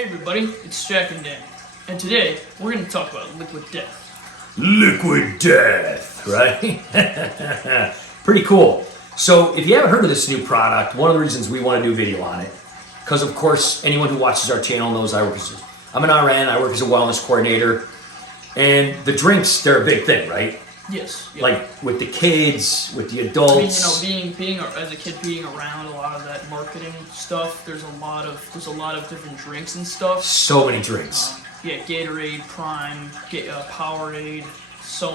Hey everybody, it's Jack and Dan, and today we're going to talk about liquid death. Liquid death, right? Pretty cool. So if you haven't heard of this new product, one of the reasons we want to do a video on it, because of course anyone who watches our channel knows I'm an RN, I work as a wellness coordinator, and the drinks, they're a big thing, right? Yes. Yep. Like with the kids, with the adults. Being as a kid, being around a lot of that marketing stuff, there's a lot of different drinks and stuff. So many drinks. Gatorade, Prime, Powerade,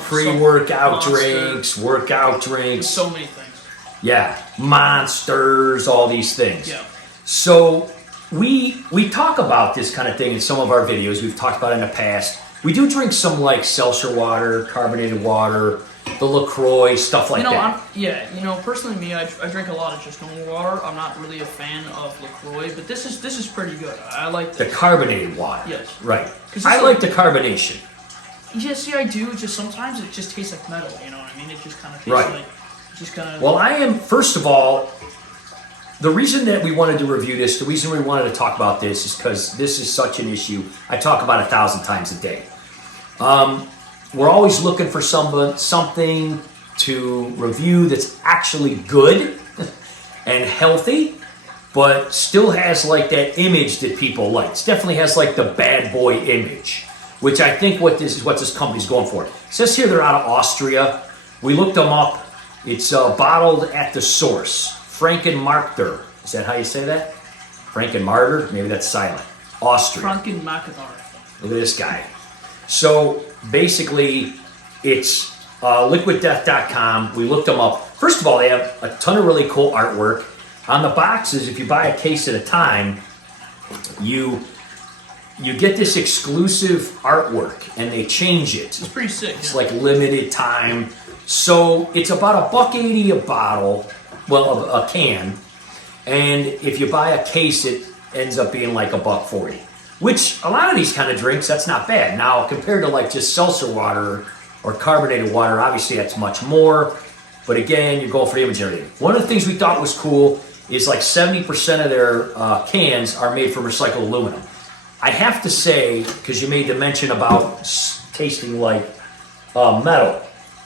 pre-workout drinks, workout drinks. So many things. Yeah, Monsters, all these things. Yeah. So we talk about this kind of thing in some of our videos. We've talked about it in the past. We do drink some like seltzer water, carbonated water, the LaCroix, stuff like that. Personally me, I drink a lot of just normal water. I'm not really a fan of LaCroix, but this is pretty good. I like this. The carbonated water. Yes. Right. I like the carbonation. Yes, I do. Just sometimes it just tastes like metal, you know what I mean? It just kind of tastes like, Well, first of all, the reason that we wanted to review this, the reason we wanted to talk about this is because this is such an issue. I talk about 1,000 times a day. We're always looking for something to review that's actually good and healthy, but still has like that image that people like. It definitely has like the bad boy image, which I think what this company's going for. It says here they're out of Austria. We looked them up. It's bottled at the source. Frankenmarkter. Is that how you say that? Frankenmarter? Maybe that's silent. Austria. Frankenmarter. Look at this guy. So basically, it's liquiddeath.com. We looked them up. First of all, they have a ton of really cool artwork. On the boxes, if you buy a case at a time, you get this exclusive artwork, and they change it. It's pretty sick. It's like limited time. So it's about $1.80 a bottle. Well, a can, and if you buy a case, it ends up being like $1.40. Which a lot of these kind of drinks, that's not bad. Now, compared to like just seltzer water or carbonated water, obviously that's much more. But again, you're going for the image and everything. One of the things we thought was cool is like 70% of their cans are made from recycled aluminum. I have to say, because you made the mention about tasting like metal,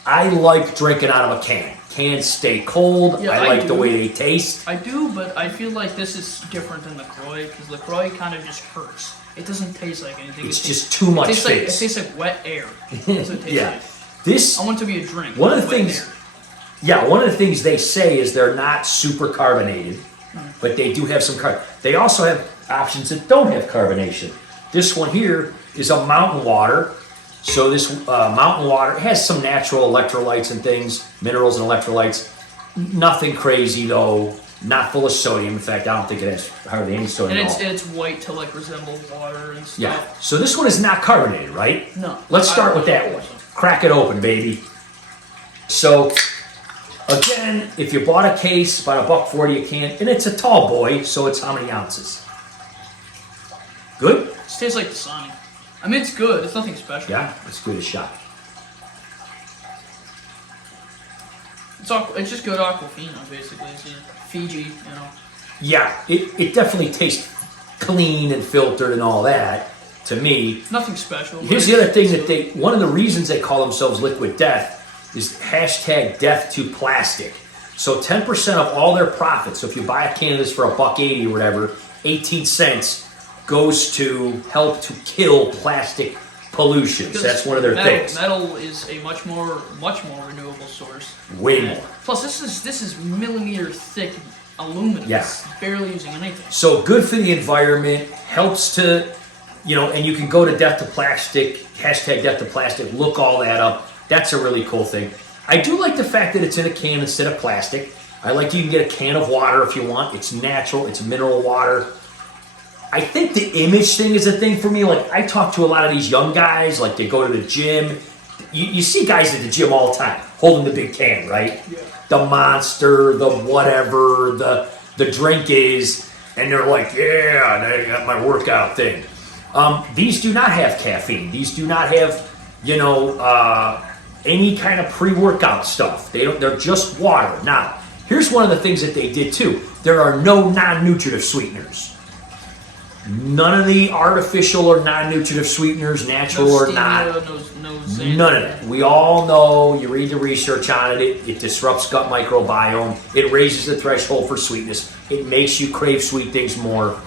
I like drinking out of a can. Cans stay cold. Yeah, I like the way they taste. I do, but I feel like this is different than LaCroix, because LaCroix kind of just hurts. It doesn't taste like anything. It's just too much face. It tastes like wet air. That's what it tastes like. This, I want it to be a drink. One of the things, one of the things they say is they're not super carbonated, but they do have some carb. They also have options that don't have carbonation. This one here is a mountain water. So this mountain water has some natural electrolytes and things, minerals and electrolytes. Nothing crazy though, not full of sodium. In fact, I don't think it has hardly any sodium at all. And it's white to like resemble water and stuff. Yeah, so this one is not carbonated, right? No. Let's start with that one. Crack it open, baby. So, again, if you bought a case, about $1.40 a can, and it's a tall boy, so it's how many ounces? Good? It tastes like the Sonic. I mean, it's good. It's nothing special. Yeah, it's good as shot. It's just good Aquafina, basically. It's Fiji, you know. Yeah, it definitely tastes clean and filtered and all that, to me. Nothing special. Here's the other thing that one of the reasons they call themselves Liquid Death is hashtag death to plastic. So 10% of all their profits, so if you buy a can of this for $1.80 or whatever, 18 cents, goes to help to kill plastic pollution. So that's one of their things. Metal is a much more renewable source. Way more. Plus, this is millimeter thick aluminum. Yeah. It's barely using anything. So good for the environment, helps to, and you can go to death to plastic, hashtag death to plastic, look all that up. That's a really cool thing. I do like the fact that it's in a can instead of plastic. I like you can get a can of water if you want. It's natural, it's mineral water. I think the image thing is a thing for me. Like, I talk to a lot of these young guys, like they go to the gym. You see guys at the gym all the time, holding the big can, right? Yeah. The Monster, the whatever, the drink is, and they're like, yeah, I got my workout thing. These do not have caffeine. These do not have, any kind of pre-workout stuff. They're just water. Now, here's one of the things that they did too. There are no non-nutritive sweeteners. None of the artificial or non-nutritive sweeteners, natural No or stevia, not. no xanthan. None of that. We all know, you read the research on it, it disrupts gut microbiome. It raises the threshold for sweetness. It makes you crave sweet things more.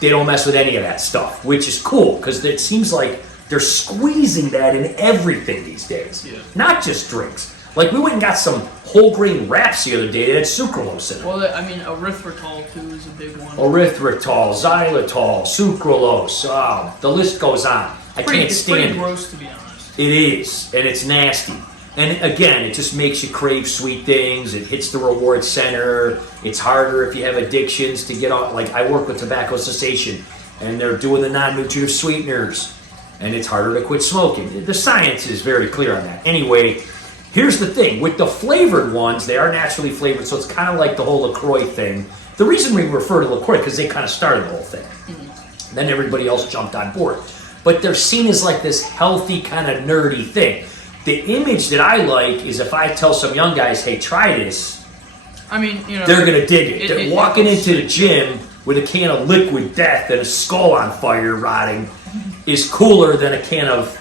They don't mess with any of that stuff, which is cool because it seems like they're squeezing that in everything these days. Yeah. Not just drinks. Like we went and got some whole grain wraps the other day that had sucralose in it. Well, I mean, erythritol too is a big one. Erythritol, xylitol, sucralose, the list goes on. I can't It's stand pretty it. gross, to be honest. It is, and it's nasty. And again, it just makes you crave sweet things. It hits the reward center. It's harder if you have addictions to get on. Like I work with tobacco cessation, and they're doing the non-nutritive sweeteners, and it's harder to quit smoking. The science is very clear on that. Anyway, here's the thing. With the flavored ones, they are naturally flavored, so it's kind of like the whole LaCroix thing. The reason we refer to LaCroix, because they kind of started the whole thing. Mm-hmm. Then everybody else jumped on board. But they're seen as like this healthy, kind of nerdy thing. The image that I like is if I tell some young guys, hey, try this, I mean, you know, they're going to dig it. They're walking into the gym with a can of liquid death and a skull on fire rotting is cooler than a can of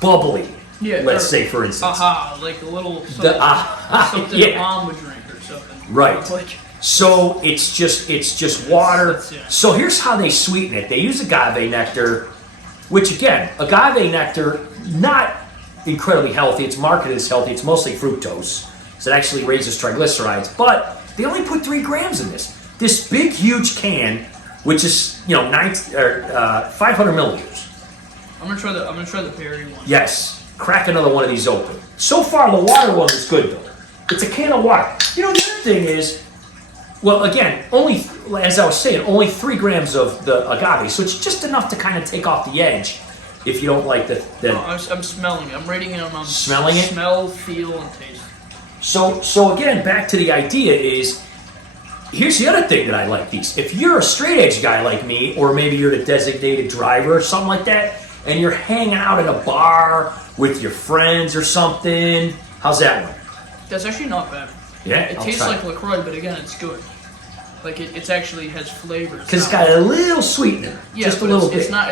bubbly, let's say, for instance. Aha, like a little something yeah. mom would drink or something. Right. Like, So it's just water. yeah. So here's how they sweeten it. They use agave nectar, which again, agave nectar, not incredibly healthy. It's marketed as healthy. It's mostly fructose. So it actually raises triglycerides. But they only put 3 grams in this. This big, huge can, which is 500 milliliters. I'm gonna try the berry one. Yes. Crack another one of these open. So far, the water one is good though. It's a can of water. The other thing is, well, again, only, as I was saying, only 3 grams of the agave. So it's just enough to kind of take off the edge if you don't like the No, I'm smelling it. I'm rating it on Smelling it? smell, feel, and taste. So again, back to the idea is, here's the other thing that I like these. If you're a straight edge guy like me, or maybe you're the designated driver or something like that, and you're hanging out at a bar with your friends or something, how's that one? That's actually not bad. Yeah, It tastes like LaCroix, but again, it's good. Like it's actually has flavor. Because it's got a little sweetener, just a little bit. It's not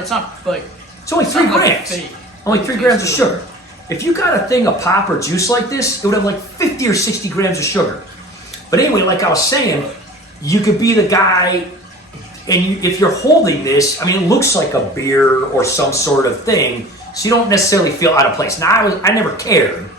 like It's only 3 grams. fake. Only 3 grams of sugar. If you got a thing of pop or juice like this, it would have like 50 or 60 grams of sugar. But anyway, like I was saying, you could be the guy, and if you're holding this, I mean, it looks like a beer or some sort of thing, so you don't necessarily feel out of place. Now, I never cared,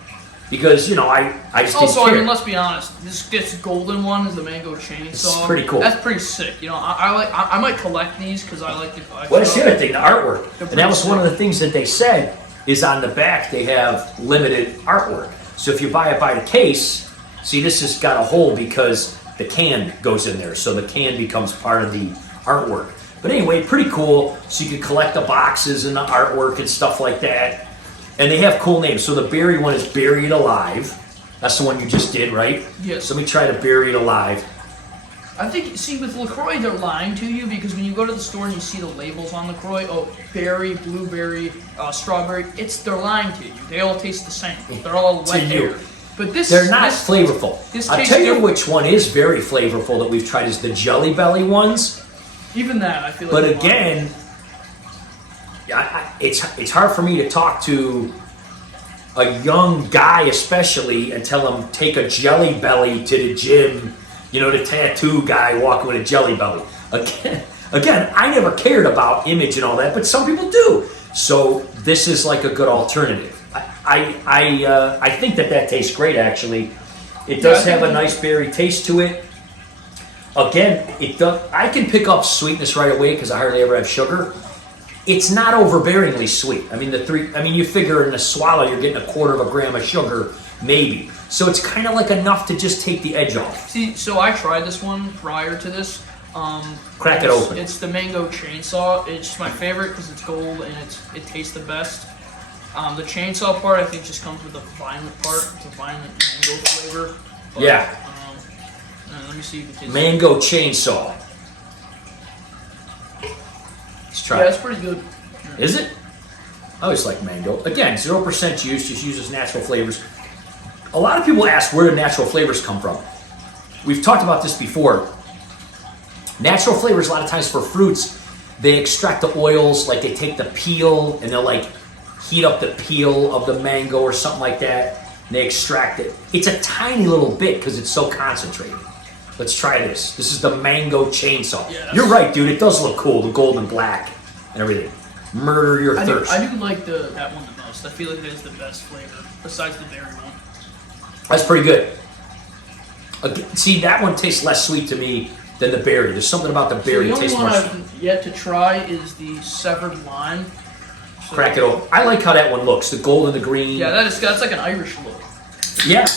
because, I just didn't care. I mean, let's be honest. This golden one is the mango chainsaw. It's pretty cool. That's pretty sick. I might collect these because I like the collection. Well, that's the other thing, the artwork. They're And that was pretty one of sick. the things that they said, is on the back they have limited artwork. So if you buy it by the case, see, this has got a hole because the can goes in there, so the can becomes part of the artwork. But anyway, pretty cool. So you can collect the boxes and the artwork and stuff like that. And they have cool names. So the berry one is Buried Alive. That's the one you just did, right? Yes. So let me try to Buried Alive. I think, see, with LaCroix, they're lying to you because when you go to the store and you see the labels on LaCroix, berry, blueberry, strawberry, they're lying to you. They all taste the same. They're all wet you. air. But They're not flavorful. I'll tastes tell you different. which one is very flavorful that we've tried is the Jelly Belly ones. Even that, I feel like. But they're lying. again, it's hard for me to talk to a young guy especially and tell him take a Jelly Belly to the gym, the tattoo guy walking with a Jelly Belly. Again, I never cared about image and all that, but some people do. So this is like a good alternative. I think that tastes great actually. It does have a nice berry taste to it. Again, I can pick up sweetness right away because I hardly ever have sugar. It's not overbearingly sweet. I mean, you figure in a swallow you're getting 1/4 gram of sugar, maybe. So it's kind of like enough to just take the edge off. See, so I tried this one prior to this. Crack it open. It's the mango chainsaw. It's my favorite because it's gold and it tastes the best. The chainsaw part I think just comes with the violent part. It's a violent mango flavor. But, Yeah. let me see if it tastes. Mango chainsaw. Let's try Yeah, it. it's pretty good. Is it? I always like mango. Again, 0% juice, just uses natural flavors. A lot of people ask where do natural flavors come from. We've talked about this before. Natural flavors, a lot of times for fruits, They extract the oils, like they take the peel and they'll like heat up the peel of the mango or something like that. And they extract it. It's a tiny little bit because it's so concentrated. Let's try this. This is the mango chainsaw. Yeah, you're right, dude. It does look cool, the gold and black and everything. Murder your thirst. I do like that one the most. I feel like it is the best flavor besides the berry one. That's pretty good. See, that one tastes less sweet to me than the berry. There's something about the berry that tastes more sweet. The only one I've yet to try is the severed lime. So, crack it open. I like how that one looks. The gold and the green. Yeah, that's like an Irish look. Yeah,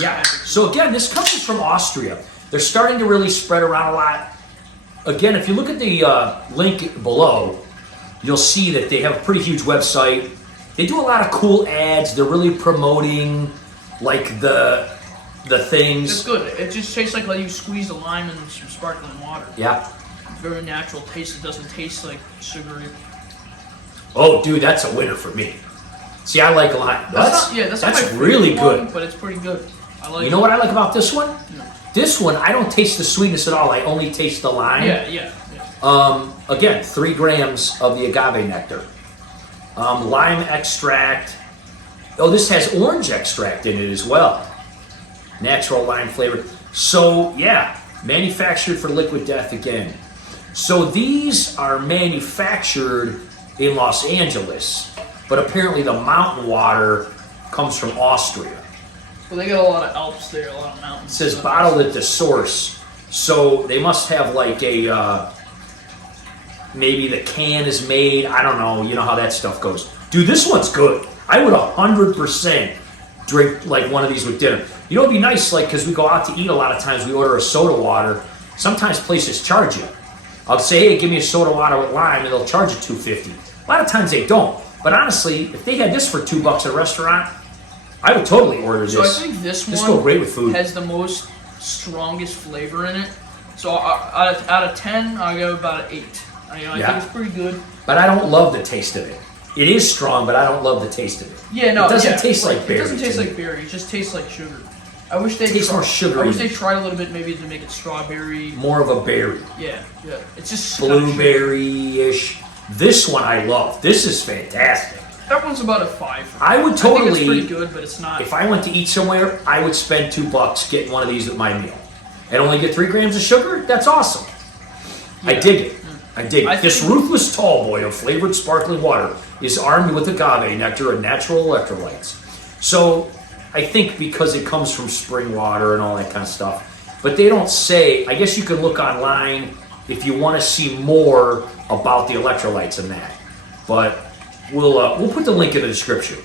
yeah. So again, this comes from Austria. They're starting to really spread around a lot. Again, if you look at the link below, you'll see that they have a pretty huge website. They do a lot of cool ads. They're really promoting like the things. It's good. It just tastes like you squeeze a lime in some sparkling water. Yeah. Very natural taste. It doesn't taste like sugary. Oh, dude, that's a winner for me. See, I like lime. That's not my really favorite good. one, but it's pretty good. I like. You know what I like about this one? No. This one, I don't taste the sweetness at all. I only taste the lime. Yeah. Again, 3 grams of the agave nectar. Lime extract. Oh, this has orange extract in it as well. Natural lime flavor. So, yeah, manufactured for liquid death again. So these are manufactured in Los Angeles, but apparently the mountain water comes from Austria. Well, they got a lot of Alps there, a lot of mountains. It says bottled at the source. So they must have like a, maybe the can is made. I don't know. You know how that stuff goes. Dude, this one's good. I would 100% drink like one of these with dinner. You know, it'd be nice, like, because we go out to eat a lot of times, we order a soda water. Sometimes places charge you. I'll say, hey, give me a soda water with lime, and they'll charge you $2.50. A lot of times they don't. But honestly, if they had this for $2 at a restaurant, I would totally order this. So I think this one go great with food. Has the most strongest flavor in it. So out of 10, I'll go about an 8. I think it's pretty good. But I don't love the taste of it. It is strong, but I don't love the taste of it. Yeah, no, it doesn't taste like berry. It doesn't taste like berry. It just tastes like sugar. I wish they tastes more sugary. I wish they tried a little bit, maybe to make it strawberry. More of a berry. Yeah. It's just blueberry-ish. This one I love. This is fantastic. That one's about a 5. I would totally. I think it's pretty good, but it's not. If I went to eat somewhere, I would spend $2 getting one of these with my meal, and only get 3 grams of sugar. That's awesome. Yeah. I dig it. I dig it. This ruthless tall boy of flavored sparkling water is armed with agave nectar and natural electrolytes. So I think because it comes from spring water and all that kind of stuff, but they don't say. I guess you can look online if you want to see more about the electrolytes in that. But we'll put the link in the description.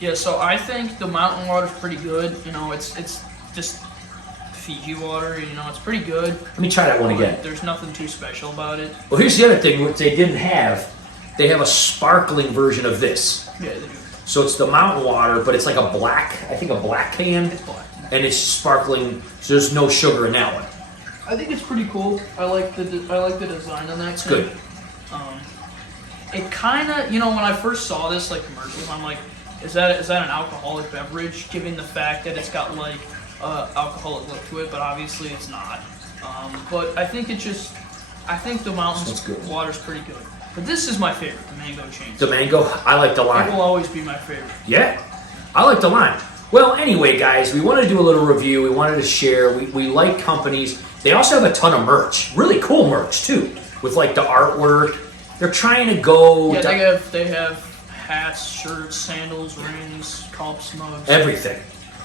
Yeah, so I think the mountain water's pretty good. You know, it's just Fiji water. You know, it's pretty good. Let me try that one again. There's nothing too special about it. Well, here's the other thing which they didn't have. They have a sparkling version of this. Yeah, they do. So it's the mountain water, but it's like a black can. It's black. And it's sparkling, so there's no sugar in that one. I think it's pretty cool. I like the design on that. It's good. It kind of, you know, when I first saw this like commercials, I'm like, is that an alcoholic beverage? Given the fact that it's got like alcoholic look to it, but obviously it's not. But I think the mountain water's pretty good. But this is my favorite, the mango chain. The mango, I like the lime. It will always be my favorite. Yeah, I like the lime. Well, anyway, guys, we wanted to do a little review. We wanted to share. We like companies. They also have a ton of merch, really cool merch too, with like the artwork. They're trying to go. Yeah, they have hats, shirts, sandals, rings, cups, mugs. Everything.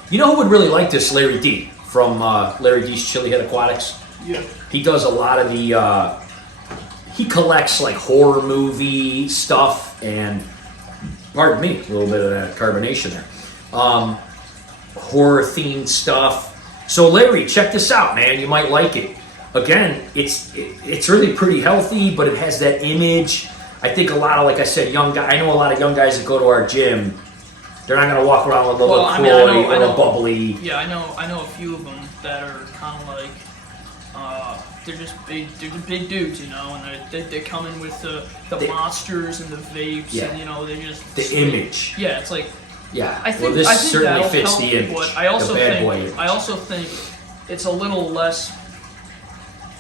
You know who would really like this? Larry D from Larry D's Chilihead Aquatics. Yeah. He does a lot of the. He collects like horror movie stuff and, pardon me, a little bit of that carbonation there. Horror themed stuff. So Larry, check this out, man. You might like it. Again, it's really pretty healthy, but it has that image. I think a lot of, like I said, young guys. I know a lot of young guys that go to our gym. They're not going to walk around with a little LaCroix or a bubbly. Yeah, I know a few of them that are kind of like, they're just big dudes, you know, and they come in with the monsters and the vapes, and you know they just the image. Yeah, it's like. Yeah, I think this certainly fits help, the image. But I also the bad boy image. I also think it's a little less.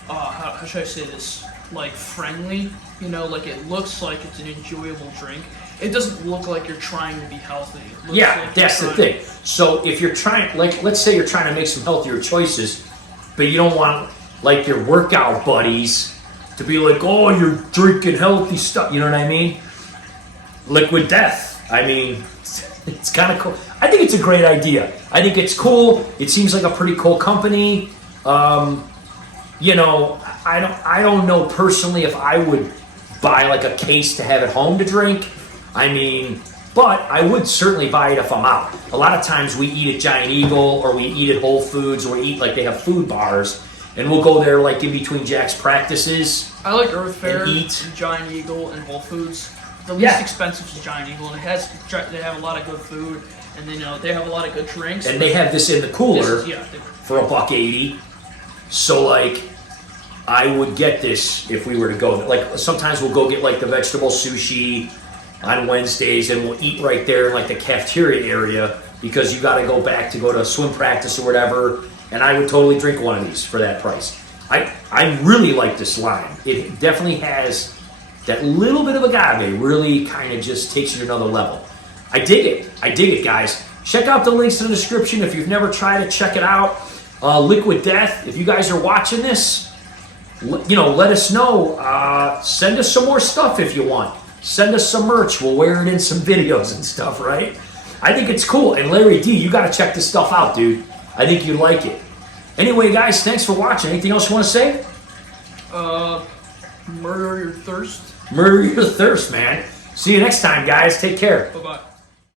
How should I say this? like friendly. You know, like it looks like it's an enjoyable drink. It doesn't look like you're trying to be healthy. It looks Yeah, like that's the thing. So if you're trying, like, let's say you're trying to make some healthier choices, but you don't want like your workout buddies to be like, oh, you're drinking healthy stuff. You know what I mean? Liquid Death. I mean, it's kind of cool. I think it's a great idea. I think it's cool. It seems like a pretty cool company. You know, I don't know personally if I would buy like a case to have at home to drink. I mean, but I would certainly buy it if I'm out. A lot of times we eat at Giant Eagle or we eat at Whole Foods or we eat like they have food bars and we'll go there like in between Jack's practices. I like Earth Fare, and eat. Giant Eagle, and Whole Foods. The least Yeah. expensive is Giant Eagle, and they have a lot of good food, and they have a lot of good drinks. And they have this in the This cooler is, for $1.80. So like I would get this if we were to go. Like sometimes we'll go get like the vegetable sushi on Wednesdays and we'll eat right there in like the cafeteria area because you got to go back to go to swim practice or whatever. And I would totally drink one of these for that price. I really like this lime. It definitely has that little bit of agave. Really kind of just takes you to another level. I dig it. I dig it, guys. Check out the links in the description if you've never tried it. Check it out. Liquid Death. If you guys are watching this, you know, let us know. Send us some more stuff if you want. Send us some merch. We'll wear it in some videos and stuff, right? I think it's cool. And Larry D, you got to check this stuff out, dude. I think you'd like it. Anyway, guys, thanks for watching. Anything else you want to say? Murder your thirst. Murder your thirst, man. See you next time, guys. Take care. Bye-bye.